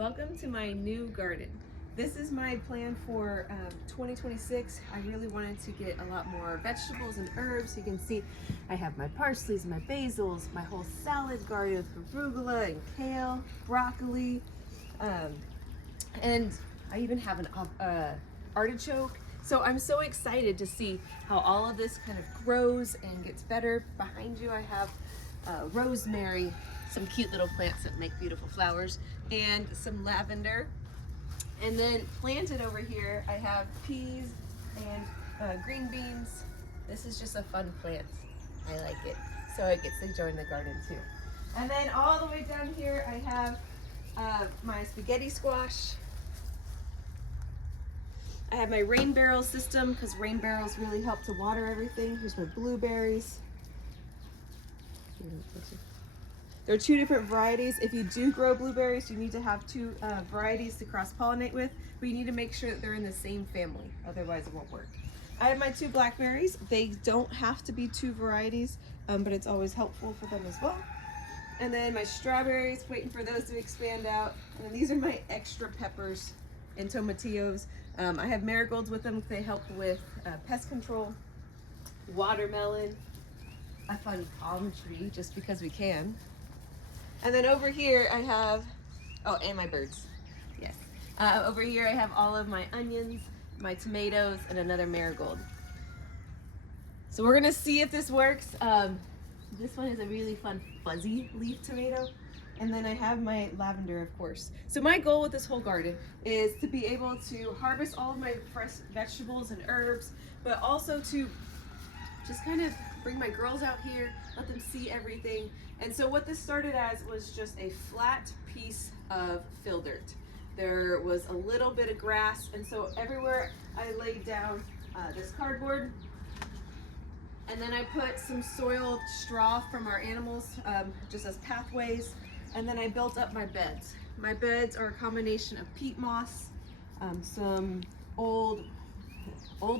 Welcome to my new garden. This is my plan for 2026. I really wanted to get a lot more vegetables and herbs. You can see I have my parsleys, my basils, my whole salad garden with arugula and kale, broccoli, and I even have an artichoke. So I'm so excited to see how all of this kind of grows and gets better. Behind you I have rosemary, some cute little plants that make beautiful flowers, and some lavender. And then planted over here I have peas and green beans. This is just a fun plant. I like it. So it gets to join the garden too. And then all the way down here I have my spaghetti squash. I have my rain barrel system because rain barrels really help to water everything. Here's my blueberries. There are two different varieties. If you do grow blueberries, you need to have two varieties to cross-pollinate with, but you need to make sure that they're in the same family, otherwise it won't work. I have my two blackberries. They don't have to be two varieties, but it's always helpful for them as well. And then my strawberries, waiting for those to expand out. And then these are my extra peppers and tomatillos. I have marigolds with them. They help with pest control. Watermelon, a fun palm tree, just because we can. And then over here I have, oh, and my birds, yes. Over here I have all of my onions, my tomatoes, and another marigold. So we're gonna see if this works. This one is a really fun fuzzy leaf tomato. And then I have my lavender, of course. So my goal with this whole garden is to be able to harvest all of my fresh vegetables and herbs, but also to just kind of bring my girls out here, let them see everything. And so what this started as was just a flat piece of fill dirt. There was a little bit of grass, and so everywhere I laid down this cardboard, and then I put some soiled straw from our animals just as pathways, and then I built up my beds. My beds are a combination of peat moss, some old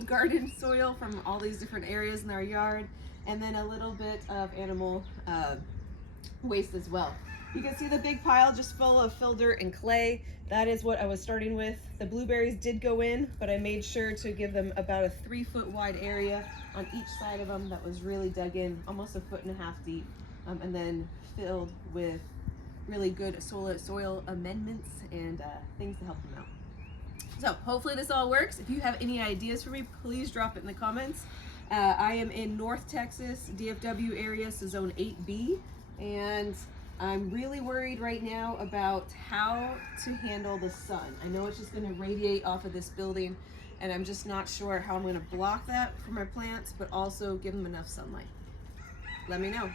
garden soil from all these different areas in our yard, and then a little bit of animal waste as well. You can see the big pile just full of fill dirt and clay. That is what I was starting with. The blueberries did go in, but I made sure to give them about a 3-foot wide area on each side of them that was really dug in, almost 1.5 feet deep, and then filled with really good soil amendments and things to help them out. So hopefully this all works. If you have any ideas for me, please drop it in the comments. I am in North Texas, DFW area, so zone 8B, and I'm really worried right now about how to handle the sun. I know it's just gonna radiate off of this building, and I'm just not sure how I'm gonna block that for my plants, but also give them enough sunlight. Let me know.